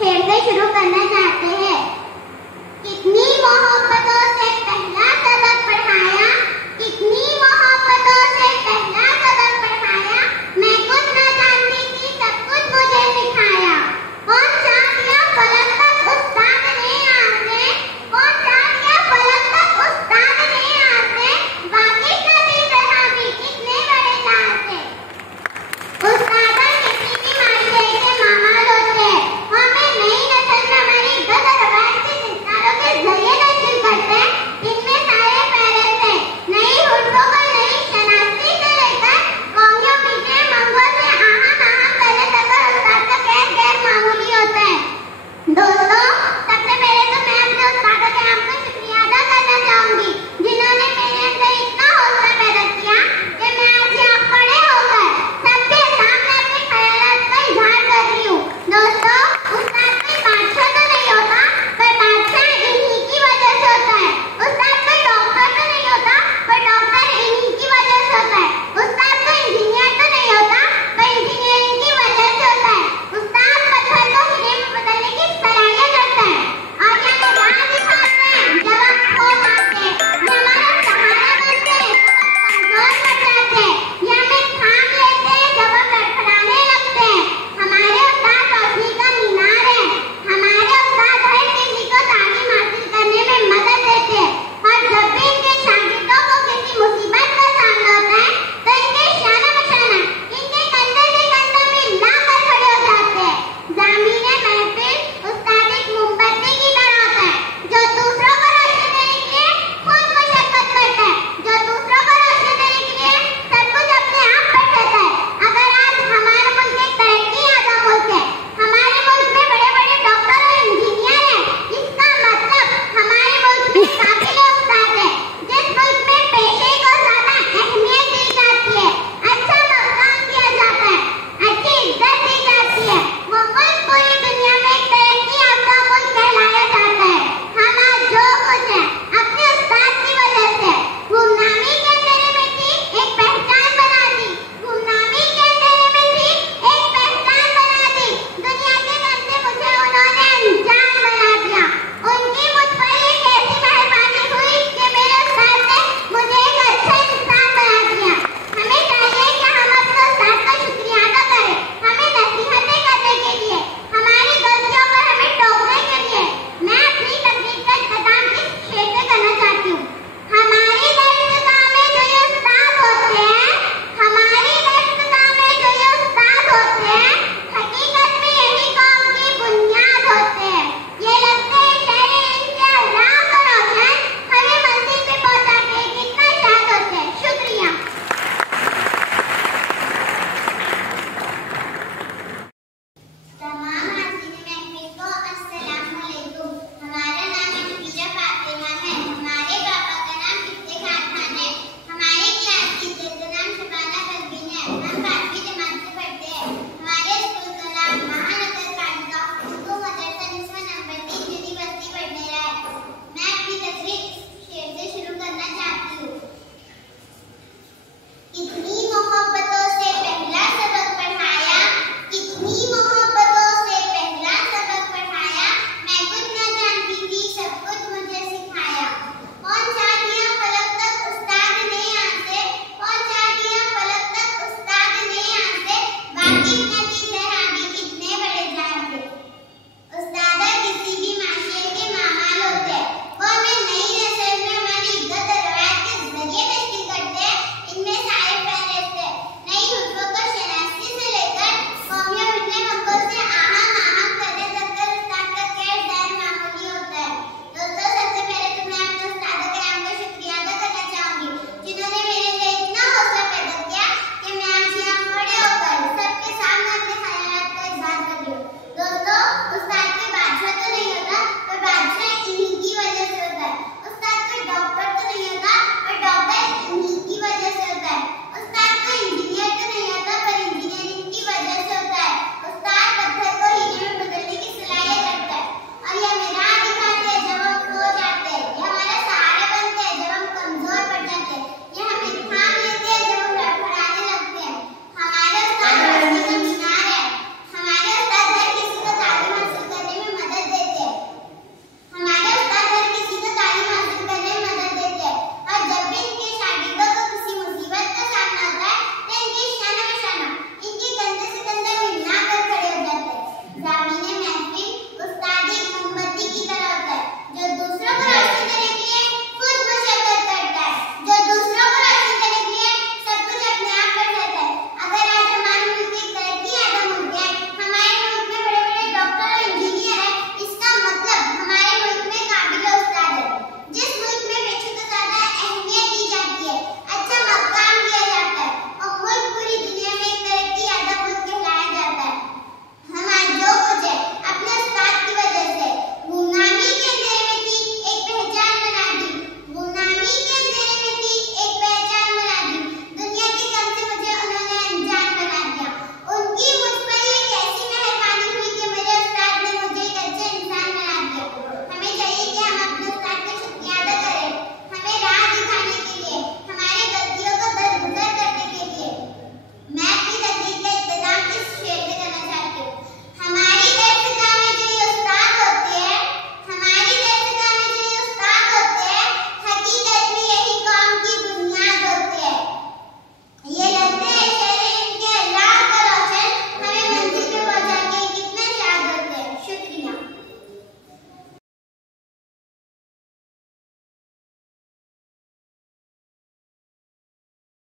शेर से शुरू करना चाहते हैं। कितनी मोहब्बतों से पहला सबक पढ़ाया, कितनी मोहब्बतों से पहला सबक पढ़ाया, मैं कुछ न जानती थी सब कुछ मुझे सिखाया। पहुंचा दिया फलक तक उस्ताद ने आके, पहुंचा दिया फलक तक उस्ताद ने आके, बाकी कभी रहा भी कितने बड़े चाहते। उस्ताद किसी भी माशरे के मामाल होते हैं, हमें नई नस्ल में हमारी गदर रवायत के सितारों के जरिए नसीब करते हैं। इनमें सारे पेरेंट्स हैं, नई हुर्फों को नई शनाख्ती से लेकर कौमियों पीछे मंगों से आहम आहम करने तक और उस्ताद का कहर गैर मामूली होता है। दोस्तों, सबसे पहले तो मैं अपने उस्तादों के आपको शुक्रिया अदा करना चाहूंगी, जिन्होंने मेरे अंदर इतना हौसला पैदा किया कि मैं आज यहाँ खड़े होकर सबके सामने अपने ख्यालात का इजहार कर रही हूँ। दोस्तों, उस्ताद कोई बादशाह तो नहीं होता, पर बादशाह इन्हीं की वजह से होता है। उस्ताद कोई डॉक्टर तो नहीं होता, पर डॉक्टर इन्हीं की वजह से होता है। उस्ताद कोई इंजीनियर तो नहीं होता, पर इंजीनियरिंग की वजह से होता है। उस्ताद पत्थर को हीरे में बदलने की सलाहियत रखता है और ये राह दिखाते हैं जब हम खो जाते हैं, ये हमारा सहारा बनते हैं जब हम कमजोर पड़ जाते हैं, ये हमें थाम लेते हैं जब हम लड़खड़ाने लगते हैं। हमारे उस्ताद रोशनी का मीनार है, हमारे उस्ताद हर किसी को तालीम हासिल करने में मदद देते हैं और जब भी इनके शागिर्दों को किसी मुसीबत का सामना होता है तो इनके शाना बशाना इनके कंधे से कंधा मिला कर खड़े हो जाते हैं। ज़ामीने महफिल उस्ताद एक मोमबत्ती की तरह होता है जो दूसरों को रोशनी देने के लिए खुद मशक्कत करता है, जो दूसरों को रोशनी देने के लिए सब कुछ अपने आप पर करता है। अगर आज हमारे मुल्क एक तरक्की याफ्ता मुल्क है, हमारे मुल्क में बड़े बड़े डॉक्टर और इंजीनियर हैं, इसका मतलब हमारे मुल्क में काबिल उस्ताद है। जिस मुल्क में पेशे को ज्यादा अहमियत दी जाती है, अच्छा मकाम दिया जाता है, अच्छी इज्जत दी जाती है, वो मुल्क पूरी दुनिया में एक तरक्की याफ्ता मुल्क कहलाया जाता है। हम आज जो कुछ है अपने उस्ताद की वजह से। गुमनामी के अंधेरे में थी एक पहचान बना दी, गुमनामी के अंधेरे में थी एक पहचान बना दी, दुनिया के गम से मुझे उन्होंने अनजान बना दिया। उनकी मुझ पर ये कैसी मेहरबानी हुई कि मेरे उस्ताद ने मुझे एक अच्छा इंसान बना दिया। हमें चाहिए कि हम अपने उस्ताद का शुक्रिया अदा करें, हमें नसीहतें करने के लिए, हमारी गलतियों पर हमें टोकने के लिए। मैं अपनी तकरीर का इख्तिताम इस शेर से करना चाहती हूँ। हमारी दर्शगाह में जो ये उस्ताद होते हैं, हमारी दर्शगाह में जो ये उस्ताद होते हैं, हकीकत में यही कौम की बुनियाद होते हैं। ये लगते हैं शहरे इनके राह को रोशन, हमें मंजिल पे पहुंचाते हैं, कितना शाद होते हैं। शुक्रिया। तमाम हाज़िरीन महफिल को अस्सलाम वालेकुम। हमारा नाम हफीजा फातिमा है, हमारे पापा का नाम इफ्तिखार खान है, हमारी क्लास टीचर का नाम शबाना परवीन है, हम 5वीं जमात से पढ़ते हैं। हमारे स्कूल का नाम महानगर पालिका उर्दू मदरसा निस्वा नंबर 3 यूनिवर्सिटी बडनेरा है। मैं अपनी तकरीर इस शेर से शुरू करना चाहती हूँ। कितनी मोहब्बतों से पहला सबक पढ़ाया, कितनी मोहब्बतों से पहला सबक पढ़ाया, मैं कुछ न जानती थी सब कुछ मुझे सिखाया। पहुंचा दिया फलक तक उस्ताद ने आके, पहुंचा दिया फलक तक उस्ताद ने आके, बाकी